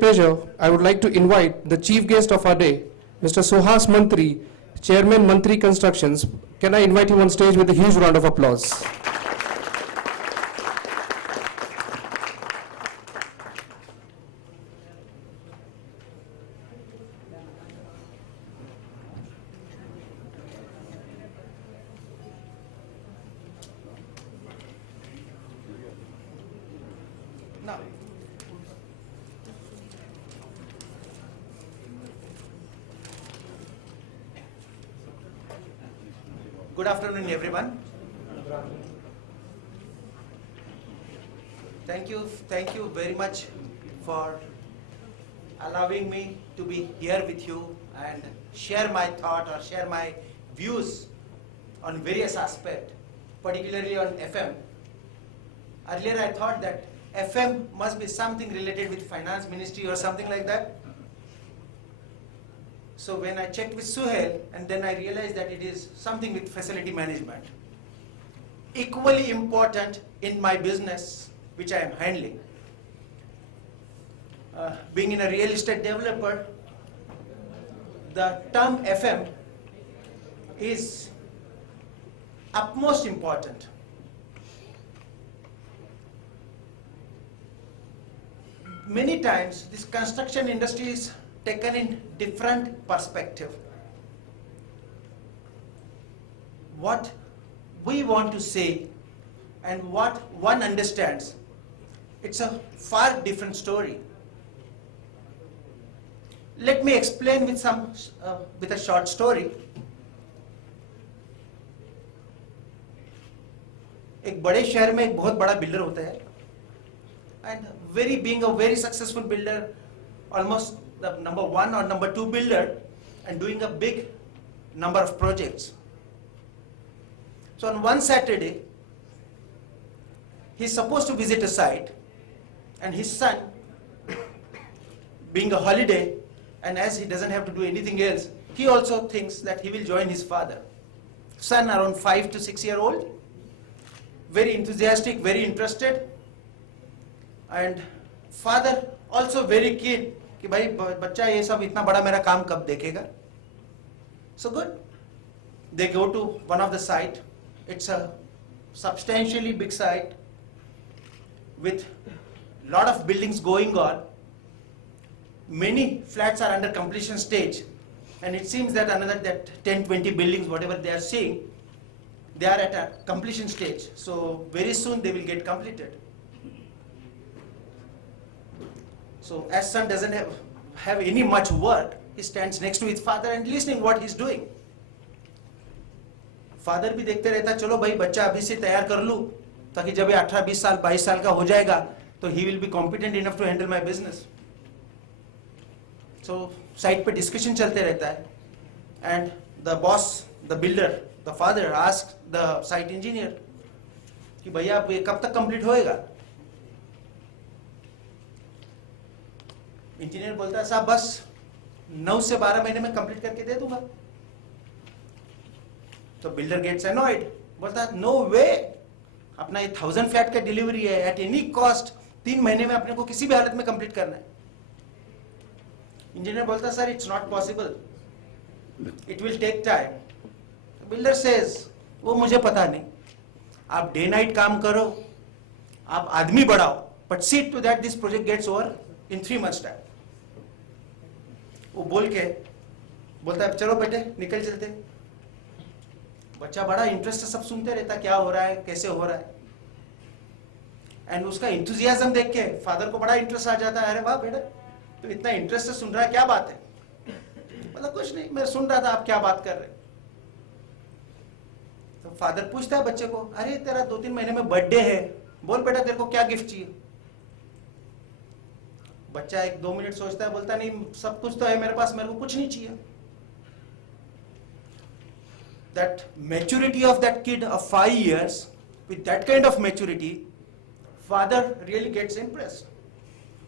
pleasure, I would like to invite the chief guest of our day, Mr. Suhas Mantri, Chairman Mantri Constructions. Can I invite him on stage with a huge round of applause? Now, good afternoon, everyone. Thank you very much for allowing me to be here with you and share my thought or share my views on various aspects, particularly on FM. Earlier I thought that FM must be something related with finance ministry or something like that. So when I checked with Suhail, and then I realized that it is something with facility management. Equally important in my business, which I am handling. Being in a real estate developer, the term FM is utmost important. Many times this construction industry is taken in different perspective. What we want to say and what one understands, it's a far different story. Let me explain with a short story. एक बड़े शहर में एक बहुत बड़ा builder होता है, and being a very successful builder, almost the number 1 or number 2 builder, and doing a big number of projects. So on one Saturday, he's supposed to visit a site, and his son, being a holiday, and as he doesn't have to do anything else, he also thinks that he will join his father. Son around 5 to 6 year old, very enthusiastic, very interested, and father also very keen कि भाई बच्चा ये सब इतना बड़ा मेरा काम कब देखेगा. So good. They go to one of the site. It's a substantially big site with lot of buildings going on. Many flats are under completion stage, and it seems that another 10-20 buildings, whatever they are seeing, they are at a completion stage. So very soon they will get completed. So as son doesn't have any much work, he stands next to his father and listening what he's doing. Father भी देखते रहता, चलो भाई बच्चा अभी से तैयार कर लूँ, ताकि जब ये 18, 20 साल, 22 साल का हो जाएगा, तो he will be competent enough to handle my business. So site पे discussion चलते रहता है, and the boss, the builder, the father asks the site engineer कि भैया आप ये कब तक complete होएगा? इंजीनियर बोलता है साहब बस 9 से 12 महीने में कंप्लीट करके दे दूंगा. तो बिल्डर गेट्स अनॉयड, बोलता है नो वे, अपना ये 1000 फ्लैट का डिलीवरी है, एट एनी कॉस्ट 3 महीने में अपने को किसी भी हालत में कंप्लीट करना है. इंजीनियर बोलता है sir it's not possible, it will take time. Builder says वो मुझे पता नहीं, आप डे नाइट काम करो, आप आदमी बढ़ाओ, but see to that this project gets over in 3 months time. वो बोल के बोलता है चलो बेटे निकल चलते. बच्चा बड़ा इंटरेस्ट से सब सुनते रहता, क्या हो रहा है, कैसे हो रहा है, एंड उसका इंथुजियाज्म देख के फादर को बड़ा इंटरेस्ट आ जाता है. अरे वाह बेटा तो इतना इंटरेस्ट से सुन रहा है, क्या बात है? मतलब कुछ नहीं, मैं सुन रहा था आप क्या बात कर रहे. तो फादर पूछता है बच्चे को, अरे तेरा 2-3 महीने में बर्थडे है, बोल बेटा तेरे को क्या गिफ्ट चाहिए. बच्चा 1-2 मिनट सोचता है, बोलता नहीं सब कुछ तो है मेरे पास, मेरे को कुछ नहीं चाहिए. That maturity of that kid of 5 years, with that kind of maturity, father really gets impressed.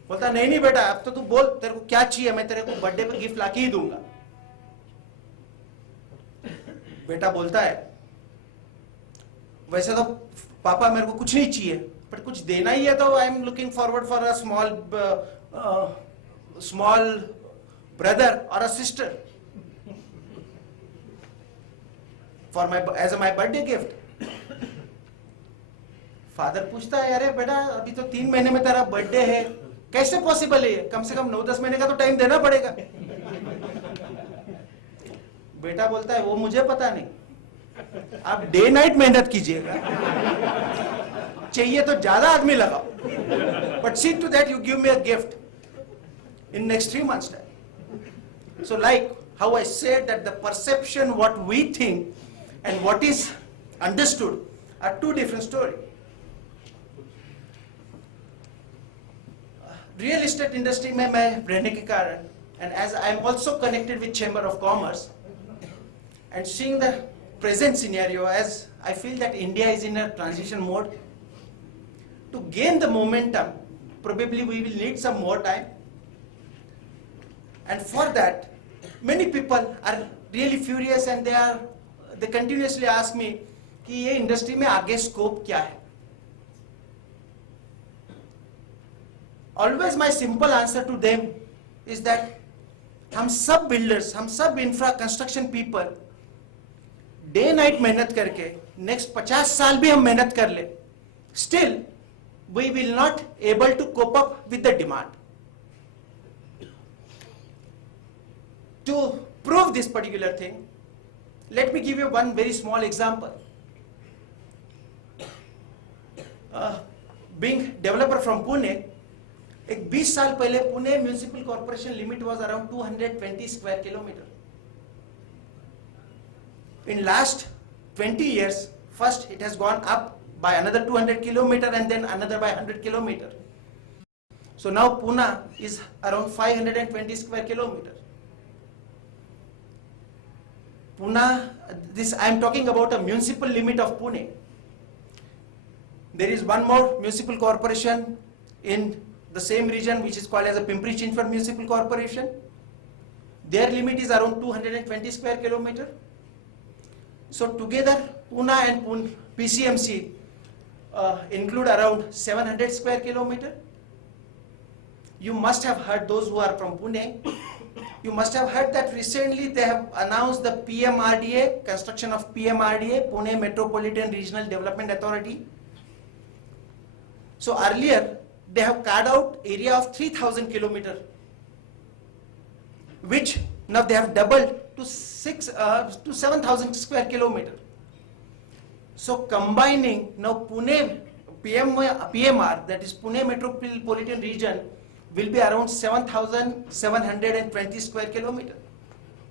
बोलता नहीं बेटा अब तो तू बोल तेरे को क्या चाहिए, मैं तेरे को बर्थडे पे गिफ्ट लाके ही दूंगा. बेटा बोलता है वैसे तो पापा मेरे को कुछ नहीं चाहिए, बट कुछ देना ही है तो I am looking forward for a small small brother or a sister for my birthday gift. Father पूछता है, अरे बेटा अभी तो 3 महीने में तेरा बर्थडे है, कैसे पॉसिबल है? कम से कम 9-10 महीने का तो टाइम देना पड़ेगा. बेटा बोलता है, वो मुझे पता नहीं, आप डे नाइट मेहनत कीजिएगा, चाहिए तो ज्यादा आदमी लगाओ, but see to that you give me a gift in next 3 months time. So like how I said that the perception, what we think and what is understood are two different stories. Real estate industry में मैं रहने के कारण, and as I am also connected with Chamber of Commerce and seeing the present scenario, as I feel that India is in a transition mode, to gain the momentum probably we will need some more time, and for that many people are really furious and they continuously ask me कि ये industry में आगे scope क्या है. Always my simple answer to them is that हम सब builders, हम सब infra construction people day night मेहनत करके next 50 साल भी हम मेहनत कर ले, still we will not able to cope up with the demand. To prove this particular thing, let me give you one very small example. Being developer from Pune, एक 20 साल पहले Pune municipal corporation limit was around 220 square kilometre. In last 20 years, first it has gone up by another 200 kilometer and then another by 100 kilometer. So now Pune is around 520 square kilometer. Pune, this I am talking about a municipal limit of Pune. There is one more municipal corporation in the same region which is called as a Pimpri-Chinchwad Municipal Corporation. Their limit is around 220 square kilometer. So together Pune and PCMC include around 700 square kilometer. You must have heard, those who are from Pune, you must have heard that recently they have announced the PMRDA, construction of PMRDA, Pune Metropolitan Regional Development Authority. So earlier they have carved out area of 3,000 kilometer, which now they have doubled to 7,000 square kilometer. So combining now Pune PMR, that is Pune Metropolitan Region, will be around 7,720 square kilometer,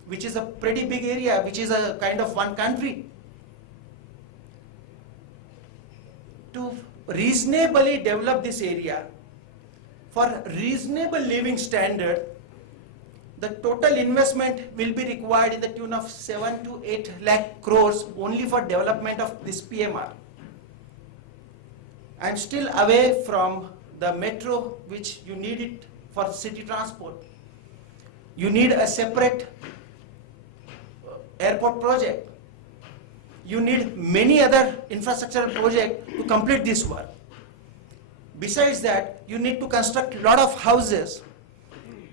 which is a pretty big area, which is a kind of one country. To reasonably develop this area for reasonable living standard, the total investment will be required in the tune of 7 to 8 lakh crores only for development of this PMR. I am still away from the metro, which you need it for city transport. You need a separate airport project. You need many other infrastructural projects to complete this work. Besides that, you need to construct a lot of houses.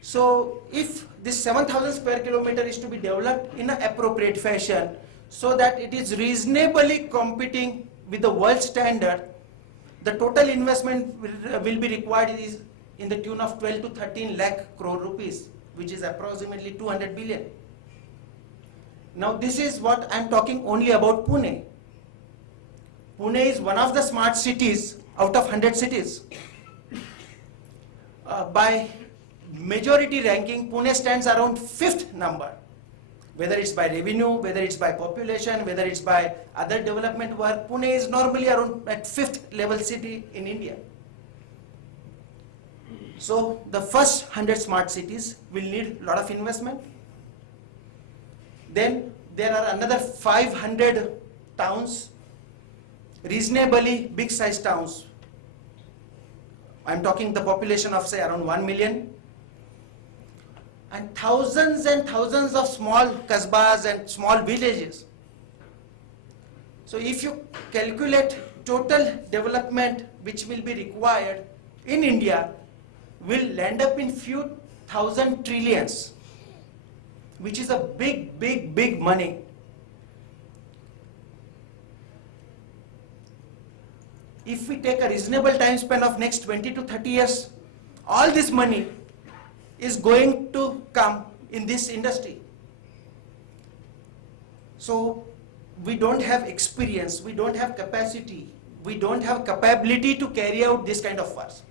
So if this 7,000 square kilometer is to be developed in an appropriate fashion, so that it is reasonably competing with the world standard, the total investment will be required is in the tune of 12 to 13 lakh crore rupees, which is approximately 200 billion. Now this is what I am talking only about Pune. Pune is one of the smart cities out of 100 cities. By majority ranking, Pune stands around 5th number. Whether it's by revenue, whether it's by population, whether it's by other development work, Pune is normally around at 5th level city in India. So the first 100 smart cities will need a lot of investment. Then there are another 500 towns, reasonably big size towns. I'm talking the population of say around 1 million. And thousands of small kasbahs and small villages. So if you calculate total development which will be required in India, will land up in few 5,000 trillions, which is a big money. If we take a reasonable time span of next 20 to 30 years, all this money is going to come in this industry. So we don't have experience, we don't have capacity, we don't have capability to carry out this kind of wars.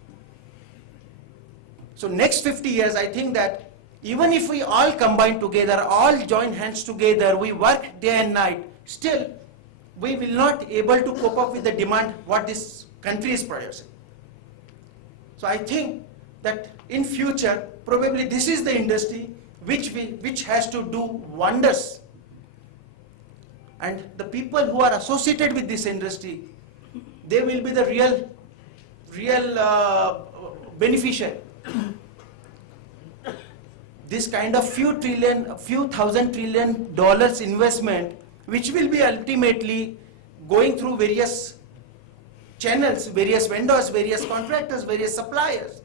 So next 50 years, I think that even if we all combine together, all join hands together, we work day and night, still we will not able to cope up with the demand what this country is producing. So I think that in future, probably this is the industry which has to do wonders. And the people who are associated with this industry, they will be the real beneficiary. This kind of few thousand trillion dollars investment, which will be ultimately going through various channels, various vendors, various contractors, various suppliers.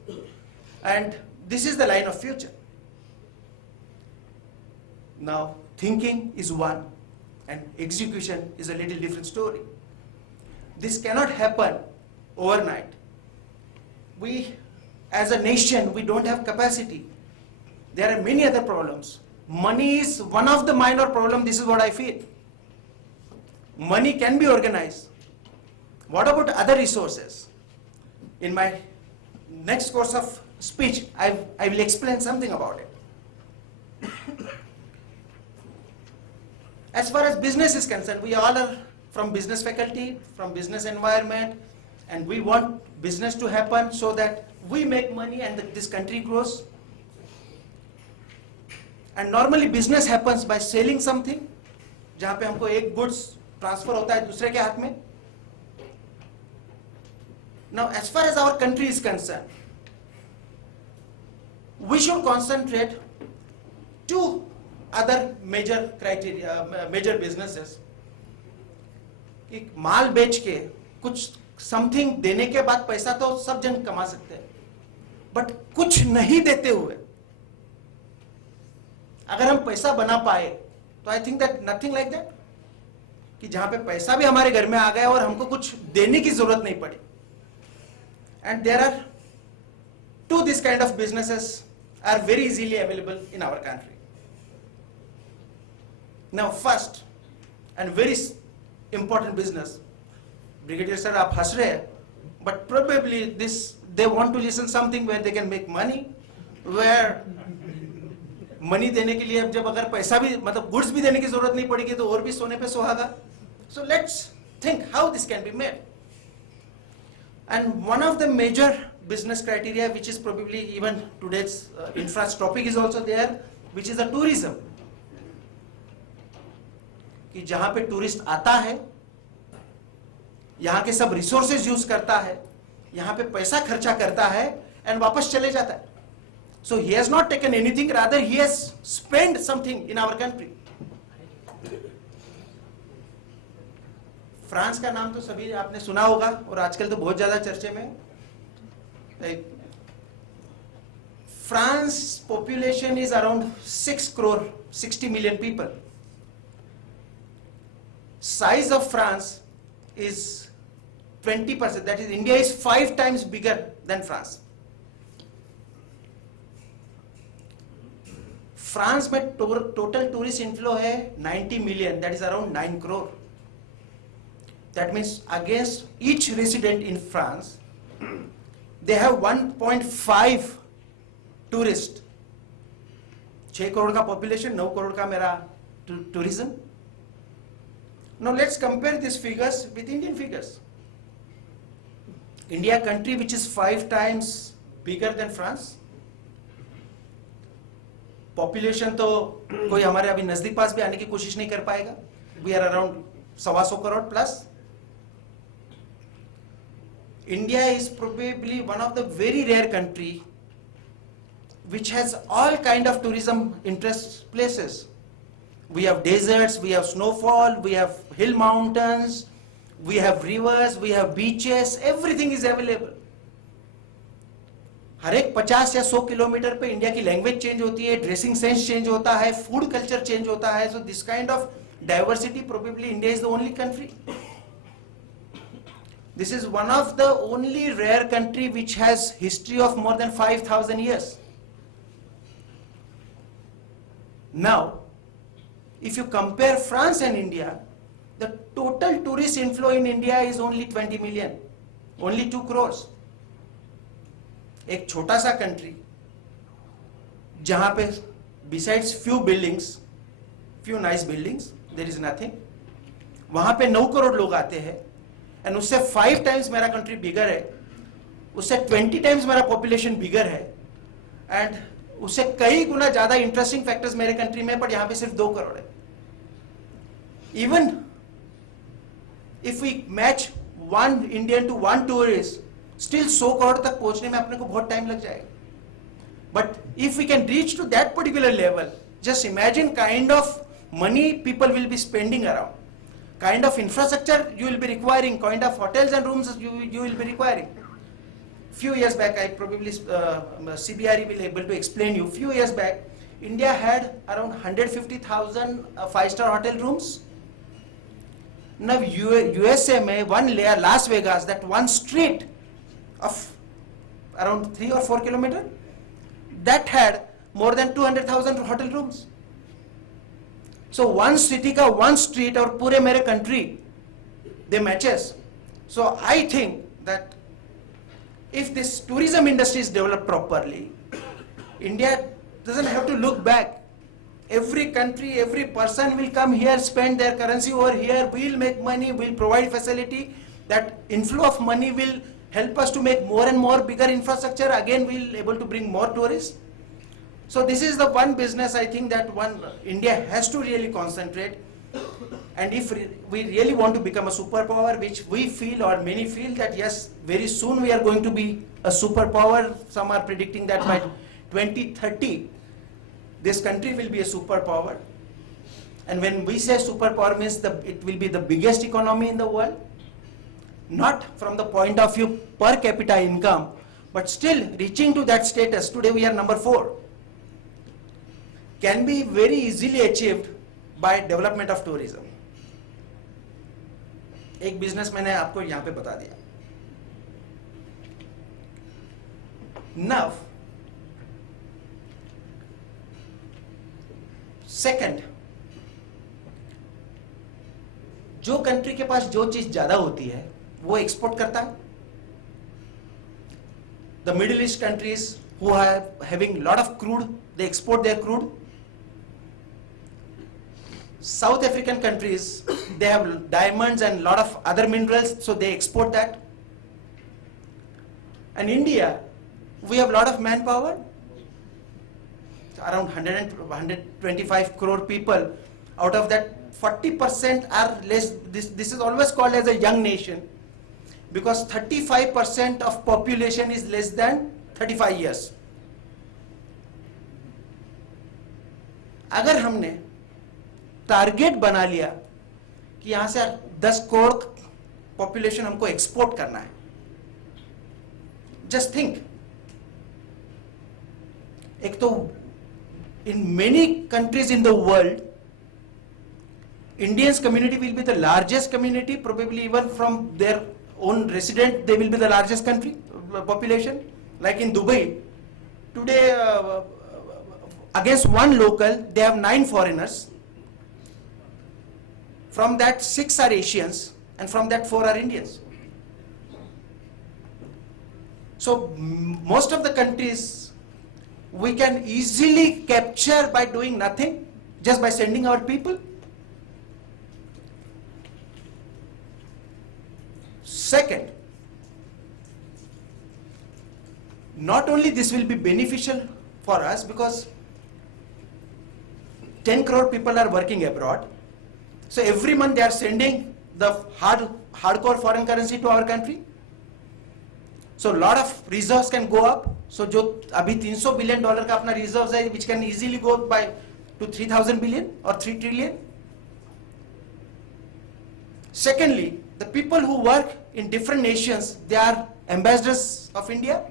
And this is the line of future. Now, thinking is one, and execution is a little different story. This cannot happen overnight. We, as a nation, we don't have capacity. There are many other problems. Money is one of the minor problems, this is what I feel. Money can be organized. What about other resources? In my next course of speech, I will explain something about it. As far as business is concerned, we all are from business faculty, from business environment, and we want business to happen so that we make money and this country grows. And normally business happens by selling something, जहाँ पे हमको एक goods transfer होता है दूसरे के हाथ में. Now, as far as our country is concerned, we should concentrate two other major criteria, major businesses. एक माल बेच के कुछ something देने के बाद पैसा तो सब जन कमा सकते हैं, but कुछ नहीं देते हुए अगर हम पैसा बना पाए तो I think that nothing like that कि जहां पे पैसा भी हमारे घर में आ गया और हमको कुछ देने की जरूरत नहीं पड़ी. And there are two this kind of businesses are very easily available in our country. Now, first and very important business, Brigadier sir, आप हंस रहे हैं, but probably this they want to listen something where they can make money, where money देने के लिए अब जब अगर पैसा भी मतलब गुड्स भी देने की जरूरत नहीं पड़ेगी तो और भी सोने पे सुहागा. So let's think how this can be made. And one of the major business criteria, which is probably even today's infra's topic, is also there, which is the tourism. कि जहां पे टूरिस्ट आता है, यहाँ के सब रिसोर्सेज यूज करता है, यहाँ पे पैसा खर्चा करता है एंड वापस चले जाता है. So he has not taken anything, rather he has spent something in our country. France का नाम तो सभी आपने सुना होगा और आजकल तो बहुत ज्यादा चर्चे में. France population is around 6 crore, 60 million people. Size of France is 20%, that is India is 5 times bigger than France. France में टोटल टूरिस्ट इनफ्लो है 90 million, that is around 9 crore. That means against each resident in France, they have 1.5 tourists. 6 crore का population, 9 crore का मेरा tourism. Now let's compare these figures with Indian figures. India, country which is 5 times bigger than France. Population तो कोई हमारे अभी नजदीक पास भी आने की कोशिश नहीं कर पाएगा. We are around 125 crore plus. India is probably one of the very rare country which has all kind of tourism interest places. We have deserts, we have snowfall, we have hill mountains, we have rivers, we have beaches, everything is available. हर एक 50 या 100 kilometre पे India की language change होती है, dressing sense change होता है, food culture change होता है. So this kind of diversity probably India is the only country. This is one of the only rare country which has history of more than 5,000 years. Now, if you compare France and India, the total tourist inflow in India is only 20 million, only 2 crores. एक छोटा सा country जहां पे besides few buildings, few nice buildings, there is nothing. वहां पे 9 करोड़ लोग आते हैं. एंड उससे 5 टाइम्स मेरा कंट्री बिगर है, उससे 20 टाइम्स मेरा पॉपुलेशन बिगर है, एंड उससे कई गुना ज्यादा इंटरेस्टिंग फैक्टर्स मेरे कंट्री में, पर यहां पे सिर्फ 2 करोड़ है. Even if we match 1 Indian to 1 tourist, still 100 crore तक पहुंचने में अपने को बहुत टाइम लग जाएगा. But if we can reach to that particular level, just imagine kind of money people will be spending around, kind of infrastructure you will be requiring, kind of hotels and rooms you will be requiring. Few years back, I probably CBRE will able to explain you. Few years back, India had around 150,000 5-star hotel rooms. Now USA में one layer, Las Vegas, that one street of around 3 or 4 kilometer, that had more than 200,000 hotel rooms. So one city का one street और पूरे मेरे country they matches. So I think that if this tourism industry is developed properly, India doesn't have to look back. Every country, every person will come here, spend their currency over here, we'll make money, we'll provide facility. That inflow of money will help us to make more and more bigger infrastructure. Again, we'll able to bring more tourists. So this is the one business I think that India has to really concentrate. And if we really want to become a superpower, which we feel or many feel that yes, very soon we are going to be a superpower. Some are predicting that by 2030, this country will be a superpower. And when we say superpower, means it will be the biggest economy in the world. Not from the point of view per capita income, but still reaching to that status. Today we are number 4. Can be very easily achieved by development of tourism. एक business मैंने आपको यहां पे बता दिया. Now, second, जो country के पास जो चीज ज्यादा होती है वो एक्सपोर्ट करता है. The Middle East countries who are having lot of crude, they export their crude. South African countries, they have diamonds and lot of other minerals, so they export that. And India, we have lot of manpower, around 125 crore people. Out of that, 40% are less. This is always called as a young nation, because 35% of population is less than 35 years. अगर हमने target बना लिया कि यहां से 10 crore population हमको export करना है, जस्ट थिंक, एक तो in many countries in the world, Indians community will be the largest community, probably even from their own resident, they will be the largest country, population. Like in Dubai, today against one local, they have 9 foreigners. From that 6 are Asians, and from that 4 are Indians. So most of the countries we can easily capture by doing nothing, just by sending our people. Second, not only this will be beneficial for us, because 10 crore people are working abroad. So every month they are sending the hardcore foreign currency to our country. So lot of reserves can go up. So जो अभी $300 billion का अपना reserves है, which can easily go by to 3,000 billion or 3 trillion. Secondly, the people who work in different nations, they are ambassadors of India.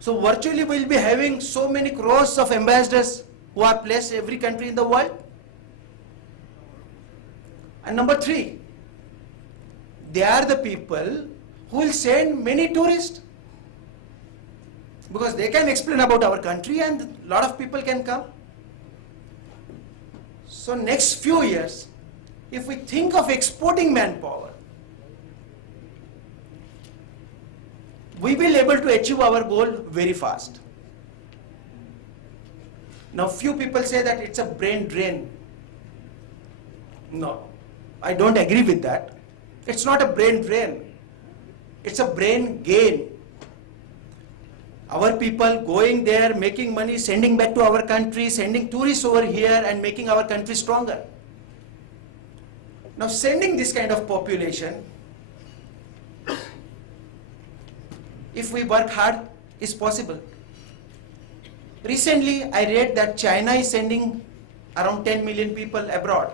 So virtually we'll be having so many crores of ambassadors who are placed every country in the world. And number 3, they are the people who will send many tourists, because they can explain about our country and a lot of people can come. So next few years, if we think of exporting manpower, we will able to achieve our goal very fast. Now few people say that it's a brain drain. No, I don't agree with that. It's not a brain drain. It's a brain gain. Our people going there, making money, sending back to our country, sending tourists over here and making our country stronger. Now sending this kind of population, if we work hard, is possible. Recently, I read that China is sending around 10 million people abroad,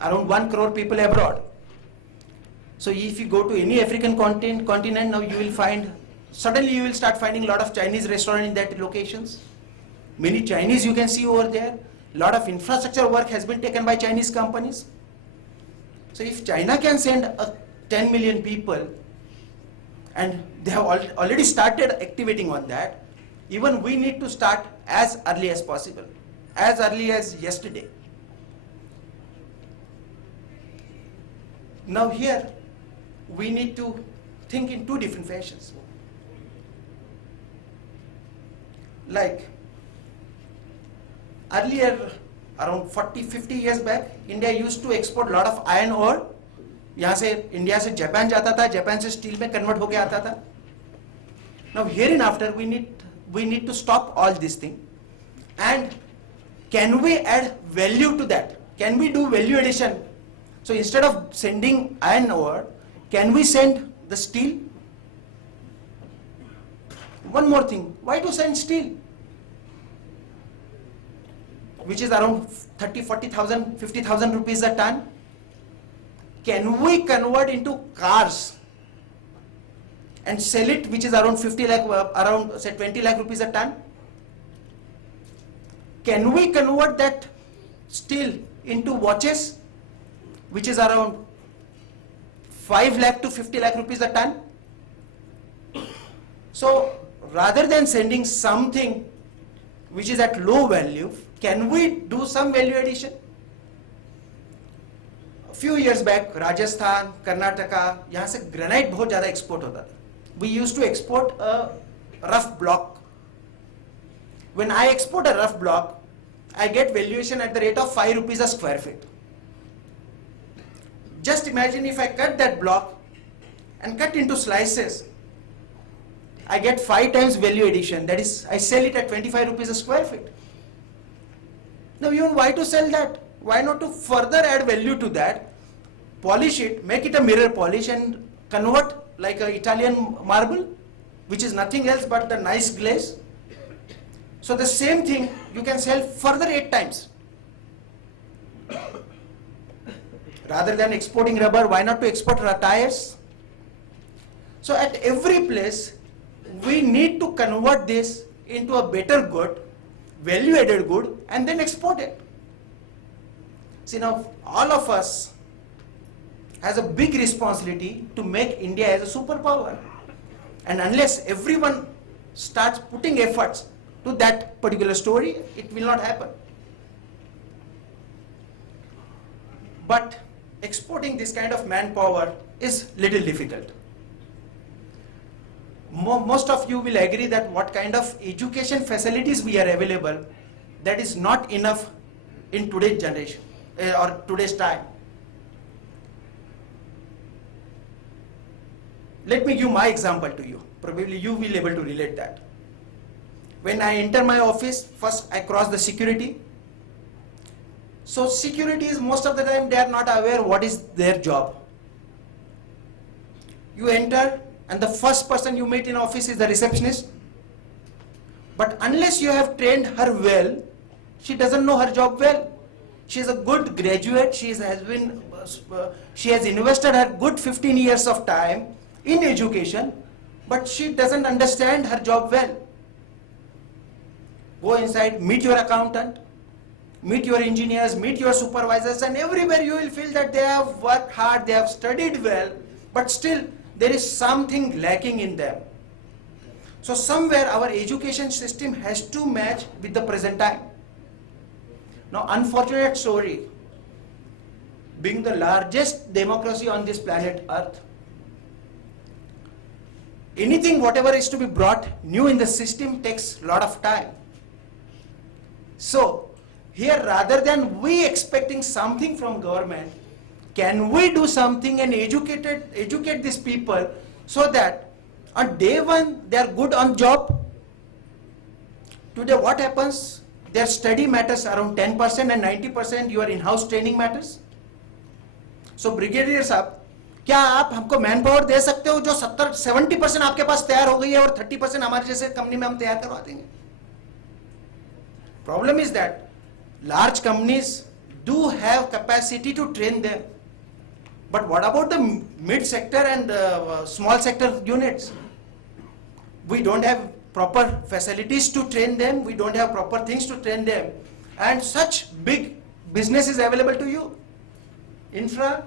around 1 crore people abroad. So if you go to any African continent, now you will find, suddenly you will start finding a lot of Chinese restaurants in that locations. Many Chinese you can see over there. A lot of infrastructure work has been taken by Chinese companies. So if China can send 10 million people, and they have already started activating on that, even we need to start as early as possible, as early as yesterday. Now here, we need to think in 2 different fashions. Like, earlier, around 40-50 years back, India used to export a lot of iron ore. यहाँ से India से Japan जाता था, Japan से steel में convert होके आता था. Now hereinafter we need to stop all this thing, and can we add value to that? Can we do value addition? So instead of sending iron ore, can we send the steel? One more thing, why to send steel, which is around 30,000, 40,000, 50,000 rupees a ton? Can we convert into cars and sell it, which is around 50 lakh, around say 20 lakh rupees a ton? Can we convert that steel into watches, which is around 5 lakh to 50 lakh rupees a ton? So rather than sending something which is at low value, can we do some value addition? Few years back, Rajasthan, Karnataka, यहाँ से granite बहुत ज़्यादा export होता था. We used to export a rough block. When I export a rough block, I get valuation at the rate of 5 rupees a square feet. Just imagine if I cut that block and cut into slices, I get 5 times value addition. That is, I sell it at 25 rupees a square feet. Now, even why to sell that? Why not to further add value to that, polish it, make it a mirror polish and convert like an Italian marble, which is nothing else but the nice glaze. So the same thing you can sell further 8 times. Rather than exporting rubber, why not to export tires? So at every place, we need to convert this into a better good, value added good, and then export it. See, now all of us has a big responsibility to make India as a superpower. And unless everyone starts putting efforts to that particular story, it will not happen. But exporting this kind of manpower is little difficult. Most of you will agree that what kind of education facilities we are available, that is not enough in today's generation or today's time. Let me give my example to you. Probably you will be able to relate that. When I enter my office, first I cross the security. So security is most of the time they are not aware what is their job. You enter and the first person you meet in office is the receptionist. But unless you have trained her well, she doesn't know her job well. She is a good graduate. She has invested her good 15 years of time in education, but she doesn't understand her job well. Go inside, meet your accountant, meet your engineers, meet your supervisors, and everywhere you will feel that they have worked hard, they have studied well, but still there is something lacking in them. So somewhere our education system has to match with the present time. Now, unfortunate story, being the largest democracy on this planet Earth, anything, whatever is to be brought new in the system takes a lot of time. So, here rather than we expecting something from government, can we do something and educate these people so that on day one they are good on job? Today what happens? Their study matters around 10% and 90% your in-house training matters. So brigadier साहब, क्या आप हमको man power दे सकते हो जो 70% आपके पास तैयार हो गई है और 30% हमारे जैसे कंपनी में हम तैयार करवा देंगे? Problem is that large companies do have capacity to train them, but what about the mid sector and small sector units? We don't have proper facilities to train them, we don't have proper things to train them, and such big business is available to you. Infra,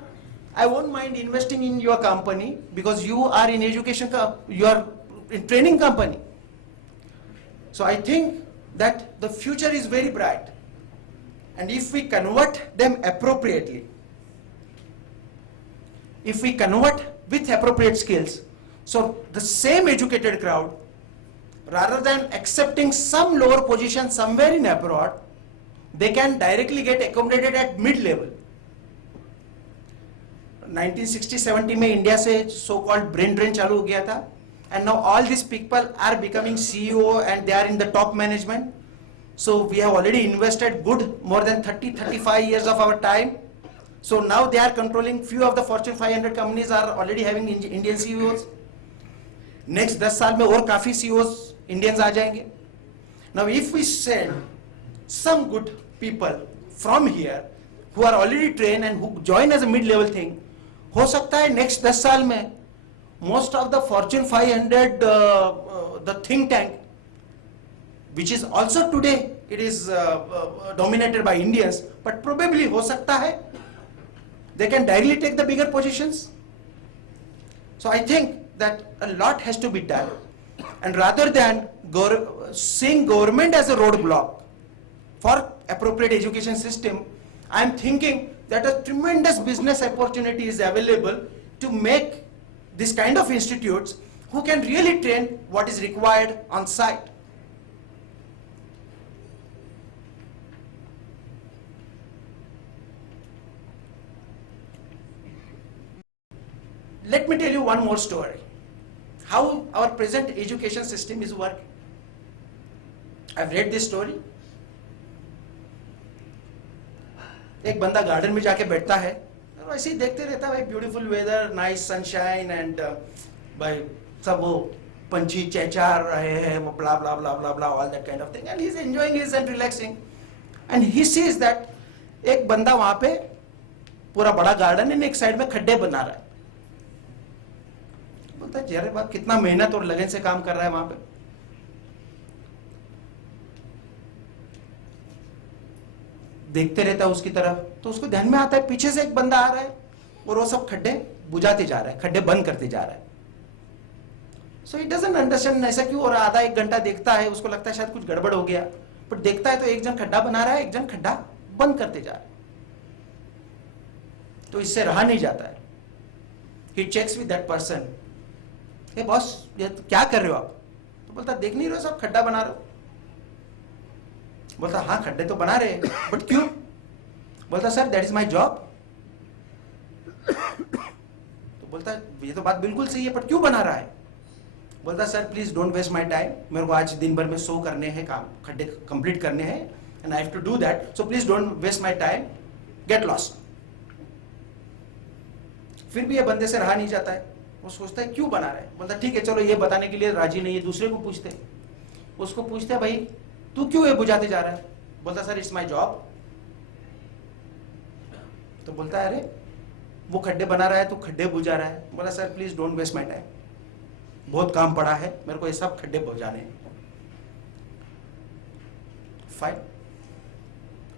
I won't mind investing in your company because you are in education, you are in training company. So I think that the future is very bright, and if we convert them appropriately, if we convert with appropriate skills, so the same educated crowd, rather than accepting some lower position somewhere in abroad, they can directly get accommodated at mid-level. 1960-70 में India से so called brain drain चालू हो गया था, and now all these people are becoming CEO and they are in the top management. So we have already invested good more than 30-35 years of our time. So now they are controlling, few of the Fortune 500 companies are already having Indian CEOs. Next 10 साल में और काफी CEOs Indians आ जाएंगे. Now if we send some good people from here who are already trained and who join as a mid-level thing, हो सकता है next 10 साल में most of the Fortune 500 the think tank, which is also today it is dominated by Indians, but probably हो सकता है they can directly take the bigger positions. So I think that a lot has to be done, and rather than seeing government as a roadblock for appropriate education system, I am thinking that a tremendous business opportunity is available to make this kind of institutes who can really train what is required on site. Let me tell you one more story, how our present education system is working. I've read this story. एक बंदा garden में जाके बैठता है और ऐसे ही देखते रहता है, भाई beautiful weather, nice sunshine, and भाई सब वो पंछी चहचहा रहे हैं, वो blah blah blah blah blah, all that kind of thing, and he is enjoying his and relaxing, and he sees that एक बंदा वहां पे पूरा बड़ा गार्डन है, एक साइड में खड्डे बना रहा है. बोलता है अरे बाप, कितना मेहनत और लगन से काम कर रहा है वहां पे. देखते रहता है उसकी तरफ, तो उसको ध्यान में आता है पीछे से एक बंदा आ रहा है और वो सब खड्डे बुझाते जा रहा है, खड्डे बंद करते जा रहा है. सो इट डजंट अंडरस्टैंड ऐसा क्यों, और आधा एक घंटा देखता है, उसको लगता है शायद कुछ गड़बड़ हो गया, बट देखता है तो एक जन खड्डा बना रहा है, एक जन खड्डा बंद करते जा रहा है. तो इससे रहा नहीं जाता है. He checks with that person, hey boss ये क्या कर रहे हो आप? तो बोलता देख नहीं रहे हो सब खड्डा बना रहे हो? बोलता हाँ खड्डे तो बना रहे हैं, बट क्यों? बोलता sir that is my job. तो बोलता ये तो बात बिल्कुल सही है, बट क्यों बना रहा है? बोलता sir please don't waste my time, मेरे को आज दिन भर में 100 करने हैं काम, खड्डे कंप्लीट करने हैं, and I have to do that, so please don't waste my time, get lost. फिर भी ये बंदे से रहा नहीं जाता है, वो सोचता है क्यों बना रहा है. बोलता ठीक है चलो, ये बताने के लिए राजी नहीं है, दूसरे को पूछते हैं. उसको पूछते हैं भाई तू क्यों ये बुझाते जा रहा है? बोलता सर इट्स माय जॉब. तो बोलता है अरे वो खड्डे बना रहा है तो खड्डे बुझा रहा है. बोला sir please don't waste my time, बहुत काम पड़ा है, मेरे को ये सब खड्डे पहुंचाने हैं। फाइन।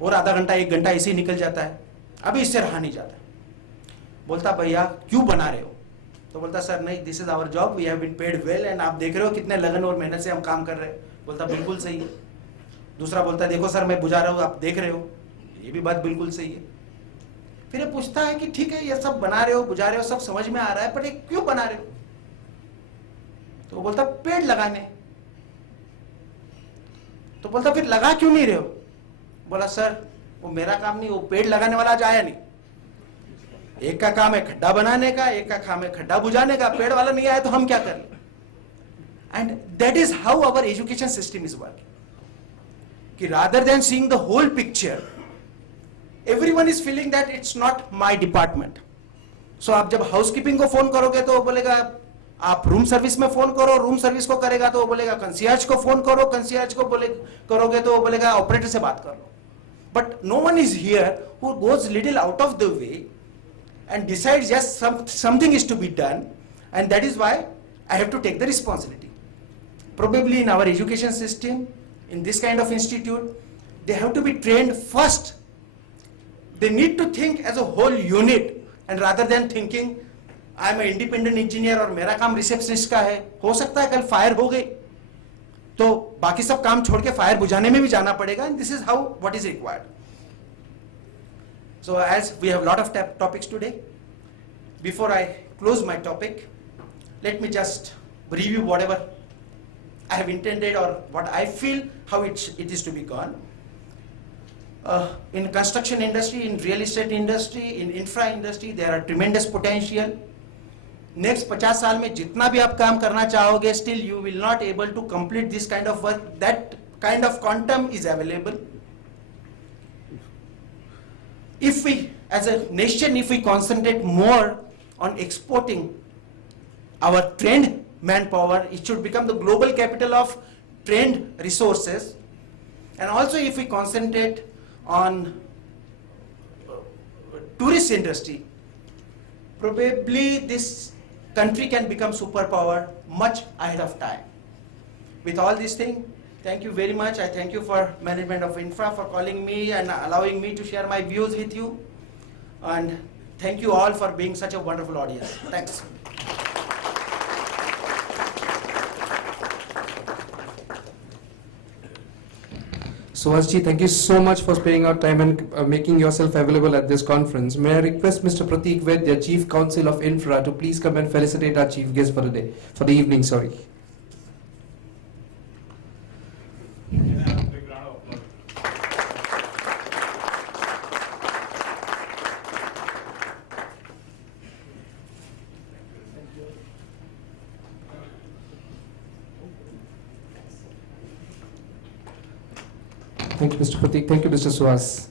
और आधा घंटा 1 घंटा ऐसे ही निकल जाता है, अभी इससे रहा नहीं जाता। बोलता भैया क्यों बना रहे हो? तो बोलता सर नहीं, this is our job, we have been paid well and आप देख रहे हो कितने लगन और मेहनत से हम काम कर रहे हैं। बोलता बिल्कुल सही है। दूसरा बोलता देखो सर मैं बुझा रहा हूँ, आप देख रहे हो, ये भी बात बिल्कुल सही है। फिर ये पूछता है कि ठीक है ये सब बना रहे हो बुझा रहे हो सब समझ में आ रहा है, पर ये क्यों बना रहे हो? तो वो बोलता पेड़ लगाने। तो बोलता फिर लगा क्यों नहीं रहे हो? बोला सर वो मेरा काम नहीं, वो पेड़ लगाने वाला आज आया नहीं। एक का काम है खड्डा बनाने का, एक का काम है खड्डा बुझाने का, पेड़ वाला नहीं आया तो हम क्या करें? And that is how our education system is working, कि rather than seeing the whole picture, everyone is feeling that it's not my department. So आप जब हाउसकीपिंग को फोन करोगे तो वो बोलेगा आप रूम सर्विस में फोन करो, रूम सर्विस को करेगा तो वो बोलेगा कंसियर्ज को फोन करो, कंसियर्ज को करोगे तो वो बोलेगा ऑपरेटर से बात कर लो। But no one is here who goes little out of the way and decides yes something is to be done, and that is why I have to take the responsibility. Probably in our education system, in this kind of institute, they have to be trained first. They need to think as a whole unit, and rather than thinking I am an independent engineer और मेरा काम receptionist का है, हो सकता है कल fire हो गई तो बाकी सब काम छोड़ के फायर बुझाने में भी जाना पड़ेगा, and this is how what is required. So as we have a lot of topics today, before I close my topic, let me just review whatever I have intended or what I feel how it is to be gone. In construction industry, in real estate industry, in infra industry, there are tremendous potential. Next 50 साल में जितना भी आप काम करना चाहोगे, still you will not able to complete this kind of work. That kind of quantum is available. If we, as a nation, if we concentrate more on exporting our trained manpower, it should become the global capital of trained resources. And also if we concentrate on tourist industry, probably this country can become superpower much ahead of time. With all these things, thank you very much. I thank you for management of infra for calling me and allowing me to share my views with you. And thank you all for being such a wonderful audience. Thanks. Suhas ji, thank you so much for sparing our time and making yourself available at this conference. May I request Mr. Prateek Vaidya, Chief Counsel of Infra, to please come and felicitate our chief guest for the evening. Sorry. Thank you, Mr. Prateek. Thank you, Mr. Suhas.